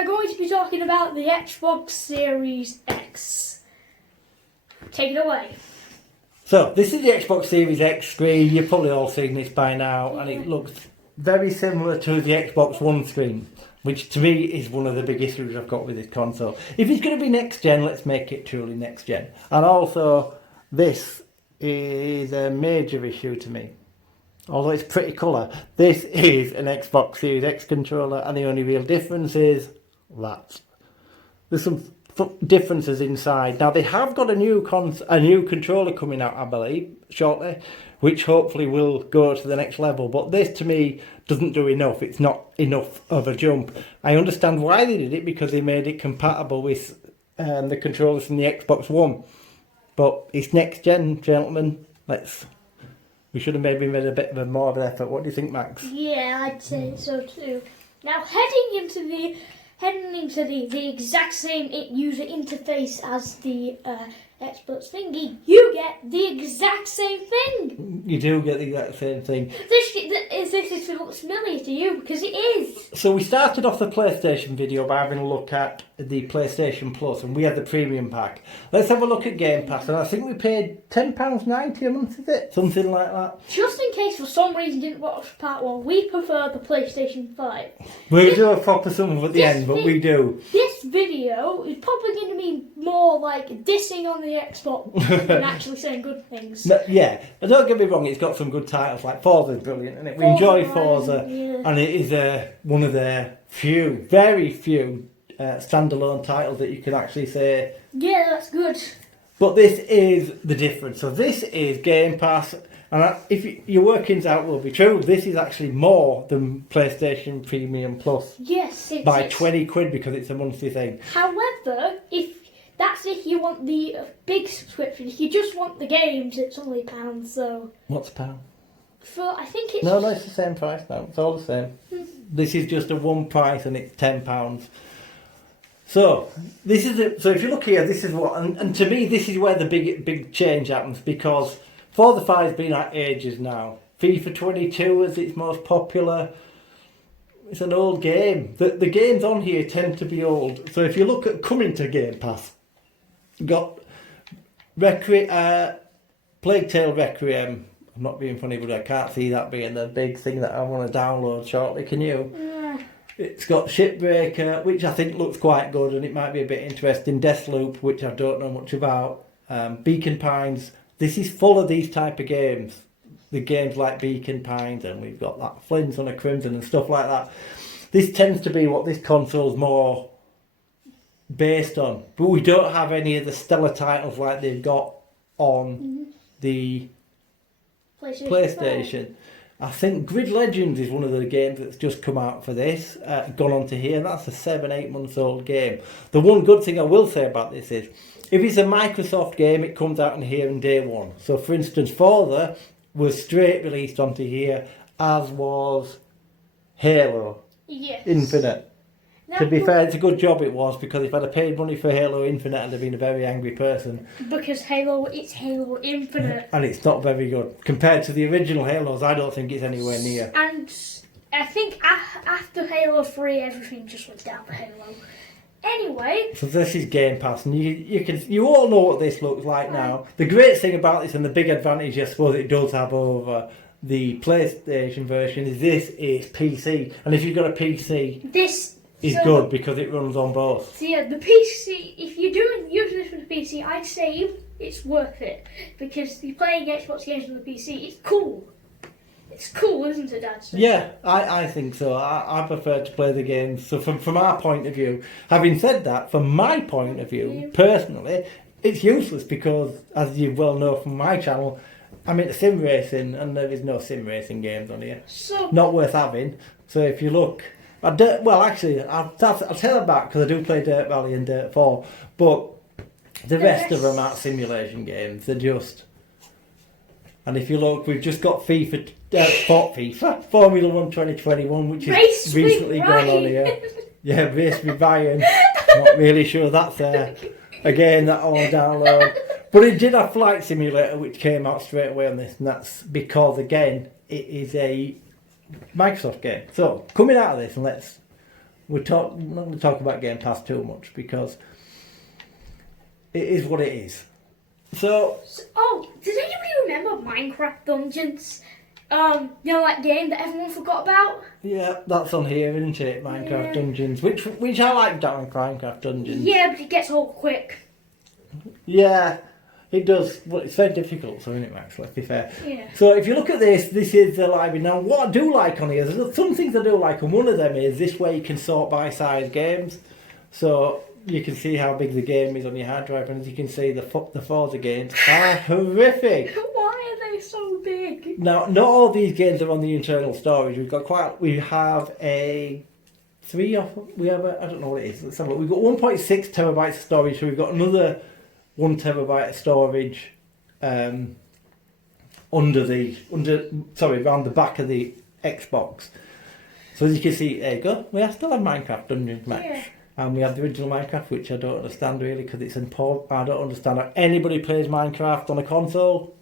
are going to be talking about the Xbox Series X. Take it away. So, this is the Xbox Series X screen. You've probably all seen this by now, and it looks very similar to the Xbox One screen, which to me is one of the big issues I've got with this console. If it's going to be next gen, let's make it truly next gen. And also, this is a major issue to me. Although it's pretty colour, this is an Xbox Series X controller, and the only real difference is that there's some differences inside. Now they have got a new controller coming out, I believe, shortly, which hopefully will go to the next level. But this, to me, doesn't do enough. It's not enough of a jump. I understand why they did it, because they made it compatible with the controllers from the Xbox One. But it's next gen, gentlemen. We should have maybe made a bit of a more of an effort. What do you think, Max? Yeah, I'd say so too. Now, heading into the exact same user interface as the Xbox thingy, you get the exact same thing. You do get the exact same thing. This looks familiar to you, because it is. So we started off the PlayStation video by having a look at the PlayStation Plus, and we had the premium pack. Let's have a look at Game Pass, and I think we paid £10.90 a month, is it? Something like that. Just in case for some reason you didn't watch part 1, we prefer the PlayStation 5. We'll do a proper sum at the end, but we do. This video is probably going to be more like dissing on the Xbox than actually saying good things. No, yeah, but don't get me wrong, it's got some good titles, like Forza's brilliant, and we enjoy Forza, and it is one of the very few standalone titles that you can actually say. Yeah, that's good. But this is the difference. So this is Game Pass, and if your workings out will be true, this is actually more than PlayStation Premium Plus. Yes, it by is. £20 because it's a monthly thing. However, if you want the big subscription. If you just want the games, it's only £1. So what's a pound? I think it's No, it's the same price now. It's all the same. This is just a one price, and it's £10. So this is it. So if you look here, this is what, and to me, this is where the big change happens, because Forza 5's been out ages now. FIFA 22 is its most popular. It's an old game. The games on here tend to be old. So if you look at coming to Game Pass, you've got Plague Tale Requiem. I'm not being funny, but I can't see that being the big thing that I want to download shortly. Can you? Yeah. It's got Shipbreaker, which I think looks quite good, and it might be a bit interesting. Deathloop, which I don't know much about. Beacon Pines. This is full of these type of games. The games like Beacon Pines, and we've got like Flints on a Crimson and stuff like that. This tends to be what this console's more based on. But we don't have any of the stellar titles like they've got on the PlayStation. I think Grid Legends is one of the games that's just come out for this, gone on to here. That's a 7-8 months old game. The one good thing I will say about this is, if it's a Microsoft game, it comes out on here on day one. So for instance, Forza was straight released onto here, as was Halo Infinite. Now, to be fair, it's a good job it was, because if I'd have paid money for Halo Infinite, I'd have been a very angry person. Because it's Halo Infinite. And it's not very good. Compared to the original Halos, I don't think it's anywhere near. And I think after Halo 3, everything just went down for Halo. Anyway. So this is Game Pass, and you all know what this looks like now. The great thing about this, and the big advantage I suppose it does have over the PlayStation version, is this is PC. And if you've got a PC, this is good because it runs on both. So yeah, the PC, if you're using this with a PC, I'd say it's worth it, because you're playing Xbox games on the PC. It's cool. It's cool, isn't it, Dad? Yeah, I think so. I prefer to play the games. So from our point of view, having said that, from my point of view, personally, it's useless because, as you well know from my channel, I'm into sim racing, and there is no sim racing games on here. So not worth having. So if you look, I'll tell them back, because I do play Dirt Rally and Dirt 4, but the rest of them aren't simulation games. They're just. And if you look, we've just got FIFA, Formula 1 2021, which is recently gone on here. Yeah, Race with Ryan. Not really sure that's a game that I'll download. But it did have Flight Simulator, which came out straight away on this, and that's because, again, it is a Microsoft game. So, coming out of this, and we're not going to talk about Game Pass too much because it is what it is. So does anybody remember Minecraft Dungeons? That game that everyone forgot about? Yeah, that's on here, isn't it? Minecraft Dungeons, which I like that on Minecraft Dungeons. Yeah, but it gets old quick. Yeah, it does. Well, it's very difficult, so isn't it, Max? Let's be fair. Yeah. So if you look at this is the library. Now, what I do like on here, there's some things I do like, and one of them is this way you can sort by size games. So you can see how big the game is on your hard drive, and as you can see, the Forza games are horrific. Why are they so big? Now, not all these games are on the internal storage. We have a I don't know what it is. Let's have a look. We've got 1.6 terabytes of storage, so we've got another 1 terabyte of storage around the back of the Xbox. So as you can see, there you go. We still have Minecraft Dungeons, Max. Yeah. And we have the original Minecraft, which I don't understand really, because it's in port. I don't understand how anybody plays Minecraft on a console.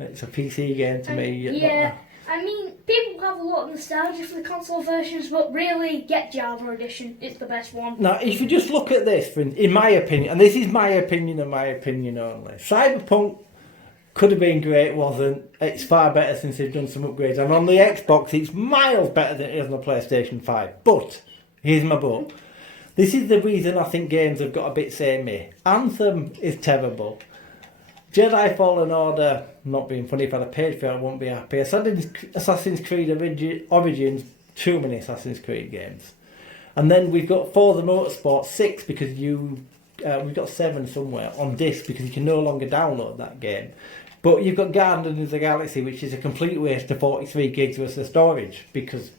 It's a PC game to me. Yeah, I mean, people have a lot of nostalgia for the console versions, but really, get Java Edition. It's the best one. Now, if you just look at this, in my opinion, and this is my opinion and my opinion only, Cyberpunk could have been great, wasn't. It's far better since they've done some upgrades. And on the Xbox, it's miles better than it is on the PlayStation 5. But, here's my but. This is the reason I think games have got a bit samey. Anthem is terrible. Jedi Fallen Order, not being funny, if I'd have paid for it I wouldn't be happy. Assassin's Creed Origins, too many Assassin's Creed games. And then we've got Forza Motorsport 6 because we've got 7 somewhere on disc because you can no longer download that game. But you've got Guardians of the Galaxy, which is a complete waste of 43 gigs worth of storage because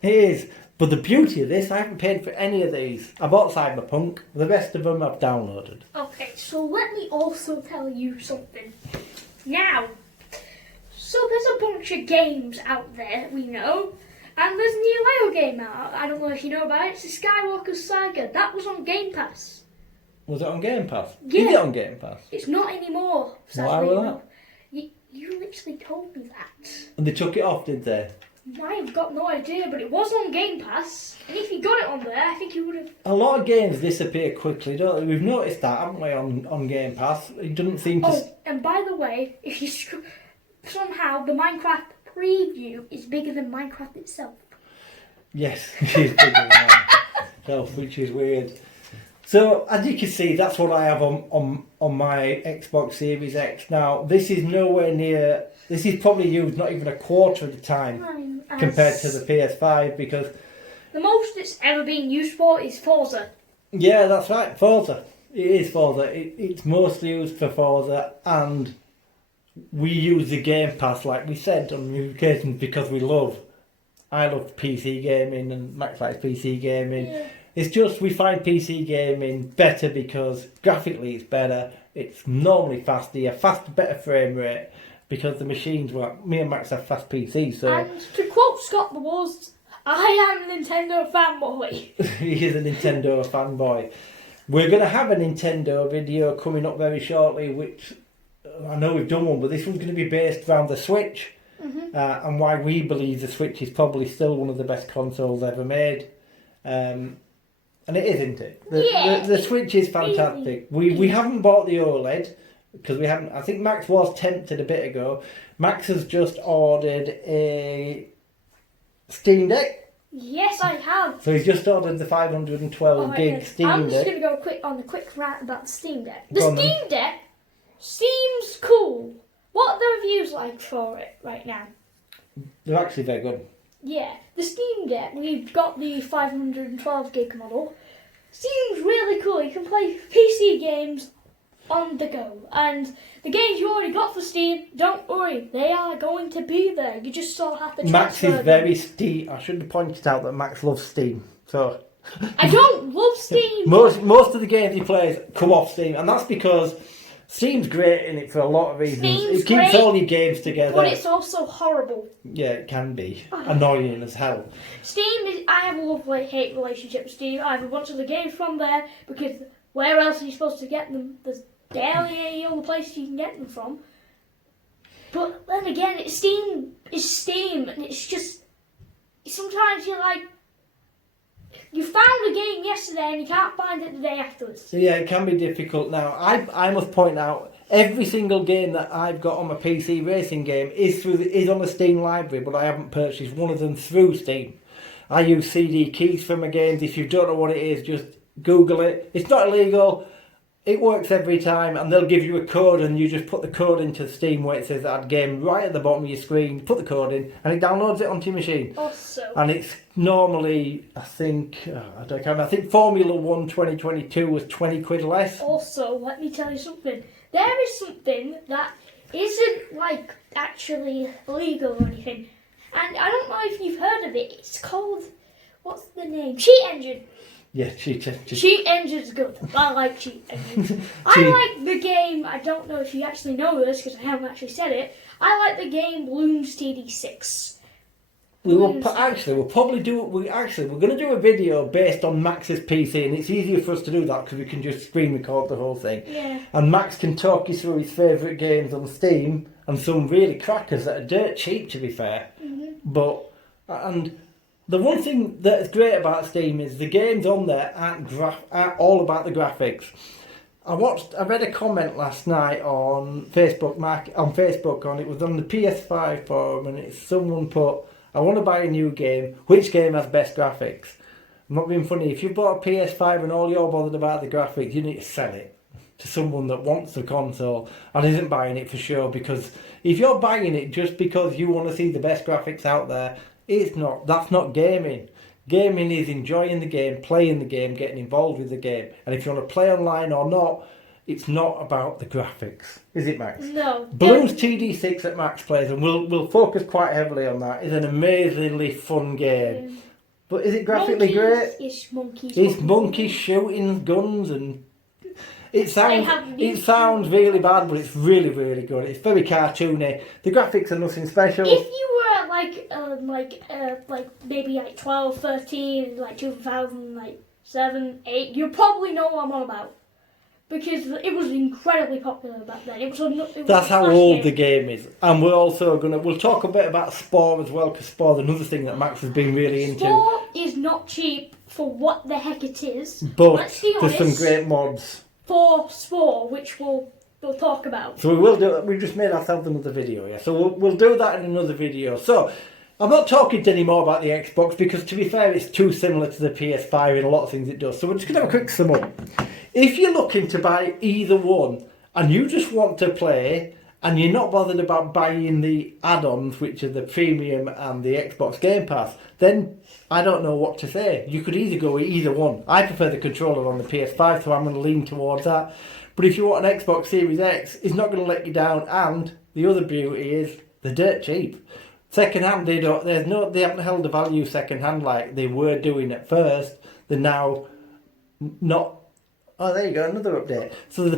it is. But the beauty of this, I haven't paid for any of these. I bought Cyberpunk, the rest of them I've downloaded. Okay, so let me also tell you something. Now, so there's a bunch of games out there, we know, and there's a new Lego game out. I don't know if you know about it, it's the Skywalker Saga. That was on Game Pass. Was it on Game Pass? Yeah. Is it on Game Pass? It's not anymore. Why was that? You literally told me that. And they took it off, did they? I've got no idea, but it was on Game Pass, and if you got it on there, I think you would have... A lot of games disappear quickly, don't they? We've noticed that, haven't we, on Game Pass? It doesn't seem to... Oh, and by the way, if you somehow the Minecraft preview is bigger than Minecraft itself. Yes, it is bigger than Minecraft, which is weird. So, as you can see, that's what I have on my Xbox Series X. Now, this is nowhere near... This is probably used not even a quarter of the time compared to the PS5 because... The most it's ever been used for is Forza. Yeah, that's right, Forza. It is Forza. It's mostly used for Forza, and we use the Game Pass, like we said on the occasions, because I love PC gaming and Max likes PC gaming. Yeah. It's just we find PC gaming better because graphically it's better. It's normally faster, better frame rate. Because the machines me and Max have fast PCs, so... And to quote Scott the Wars, I am a Nintendo fanboy. He is a Nintendo fanboy. We're going to have a Nintendo video coming up very shortly, which I know we've done one, but this one's going to be based around the Switch. Mm-hmm. And why we believe the Switch is probably still one of the best consoles ever made. And it is, isn't it? The Switch is fantastic. We haven't bought the OLED. Because we haven't... I think Max was tempted a bit ago. Max has just ordered a Steam Deck. Yes, I have. So he's just ordered the 512 gig Steam Deck. I'm just going to go on a quick rant about the Steam Deck. The Steam Deck seems cool. What are the reviews like for it right now? They're actually very good. Yeah. The Steam Deck, we've got the 512 gig model. Seems really cool. You can play PC games on the go, and the games you already got for Steam, don't worry, they are going to be there. You just still have to transfer Max is them. very Steam. I should have pointed out that Max loves Steam. So I don't love Steam. most of the games he plays come off Steam, and that's because Steam's great in it for a lot of reasons. Steam's it keeps great, all your games together. But it's also horrible. Yeah, it can be annoying as hell. Steam is... I have a love-hate relationship with Steam. I have a bunch of the games from there because where else are you supposed to get them? There's barely any other place you can get them from. But then again, Steam is Steam, and it's just... Sometimes you're like... you found a game yesterday and you can't find it the day afterwards. So yeah, it can be difficult now. I must point out, every single game that I've got on my PC racing game is on the Steam library, but I haven't purchased one of them through Steam. I use CD keys for my games. If you don't know what it is, just Google it. It's not illegal. It works every time, and they'll give you a code, and you just put the code into Steam where it says add game right at the bottom of your screen. Put the code in, and it downloads it onto your machine. Also, And it's normally, I think Formula 1 2022 was 20 quid less. Also, let me tell you something. There is something that isn't like actually illegal or anything, and I don't know if you've heard of it. It's called, what's the name? Cheat Engine. Yeah, Cheat Engine. Cheat Engine's good. I like Cheat Engine. I like the game. I don't know if you actually know this because I haven't actually said it. I like the game Bloons TD6. We're going to do a video based on Max's PC, and it's easier for us to do that because we can just screen record the whole thing. Yeah. And Max can talk you through his favourite games on Steam and some really crackers that are dirt cheap, to be fair. Mm-hmm. And the one thing that is great about Steam is the games on there aren't all about the graphics. I read a comment last night on Facebook, it was on the PS5 forum, and someone put, I want to buy a new game, which game has best graphics? I'm not being funny, if you bought a PS5 and all you're bothered about the graphics, you need to sell it to someone that wants the console and isn't buying it for sure, because if you're buying it just because you want to see the best graphics out there, that's not gaming. Gaming is enjoying the game, playing the game, getting involved with the game. And if you want to play online or not, it's not about the graphics. Is it, Max? No. Bloons TD6 that Max plays, and we'll focus quite heavily on that, is an amazingly fun game. But is it graphically great? It's monkeys. It's monkeys shooting guns, and it sounds really bad, but it's really, really good. It's very cartoony. The graphics are nothing special. If you were like maybe like 12, 13, like 2007, 8, you probably know what I'm on about. Because it was incredibly popular back then. That's how old the game is. And we're also we'll talk a bit about Spore as well, because Spore's another thing that Max has been really into. Spore is not cheap for what the heck it is. But let's be honest, there's some great mods for Spore, which we'll talk about. So we will do. We just made ourselves another video, yeah. So we'll do that in another video. So I'm not talking anymore about the Xbox because, to be fair, it's too similar to the PS5 in a lot of things it does. So we're just going to have a quick sum up. If you're looking to buy either one and you just want to play and you're not bothered about buying the add-ons, which are the premium and the Xbox Game Pass, then I don't know what to say. You could either go with either one. I prefer the controller on the PS5, so I'm going to lean towards that. But if you want an Xbox Series X, it's not going to let you down. And the other beauty is they're dirt cheap. Second hand, they haven't held the value second hand like they were doing at first. They're now not. Oh, there you go, another update. So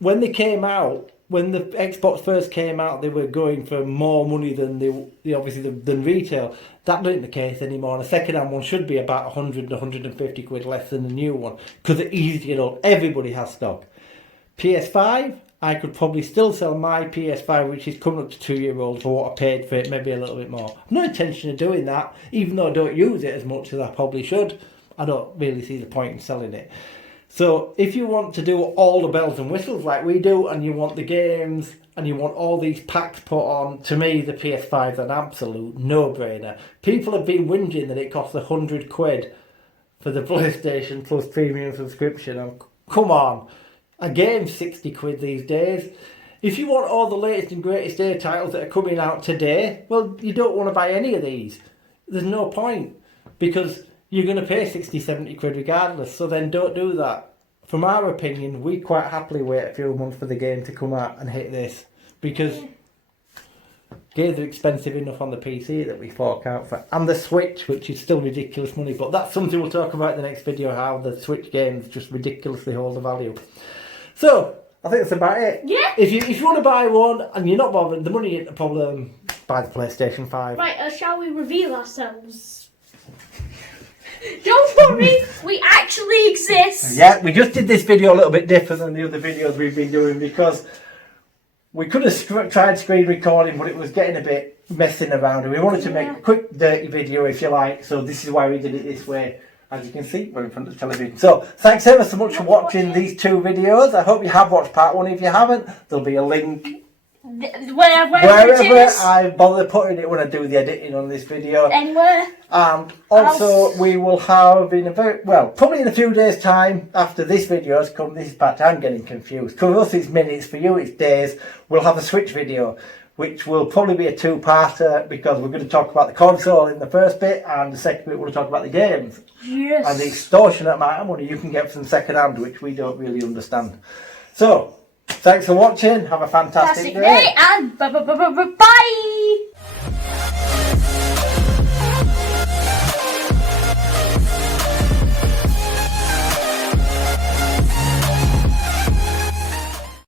when they came out, when the Xbox first came out, they were going for more money than than retail. That isn't the case anymore. And a second hand one should be about 100 to 150 quid less than the new one because it's easy to get up. Everybody has stock. PS5. I could probably still sell my PS5, which is coming up to 2 year old, for what I paid for it, maybe a little bit more. I've no intention of doing that, even though I don't use it as much as I probably should. I don't really see the point in selling it. So if you want to do all the bells and whistles like we do, and you want the games, and you want all these packs put on, to me the PS5 is an absolute no-brainer. People have been whinging that it costs 100 quid for the PlayStation Plus premium subscription. Come on. A game's 60 quid these days. If you want all the latest and greatest day titles that are coming out today, well, you don't want to buy any of these. There's no point, because you're going to pay 60, 70 quid regardless, so then don't do that. From our opinion, we quite happily wait a few months for the game to come out and hit this, because games are expensive enough on the PC that we fork out for, and the Switch, which is still ridiculous money, but that's something we'll talk about in the next video, how the Switch games just ridiculously hold the value. So, I think that's about it. Yeah. If you want to buy one and you're not bothered, the money ain't the problem, buy the PlayStation 5. Right, shall we reveal ourselves? Don't worry, we actually exist. Yeah, we just did this video a little bit different than the other videos we've been doing because we could have tried screen recording, but it was getting a bit messing around, and we wanted to make a quick dirty video, if you like, so this is why we did it this way. As you can see, we're in front of the television. So, thanks ever so much for watching these 2 videos. I hope you have watched part 1. If you haven't, there'll be a link wherever I bother putting it when I do the editing on this video. Anywhere. And also, we will have in a probably in a few days' time after this video has come. This is part I'm getting confused. For us, it's minutes. For you, it's days. We'll have a Switch video, which will probably be a 2-parter because we're going to talk about the console in the first bit, and the second bit we'll talk about the games. Yes. And the extortionate amount of money you can get from second hand, which we don't really understand. So, thanks for watching. Have a fantastic day. And bye.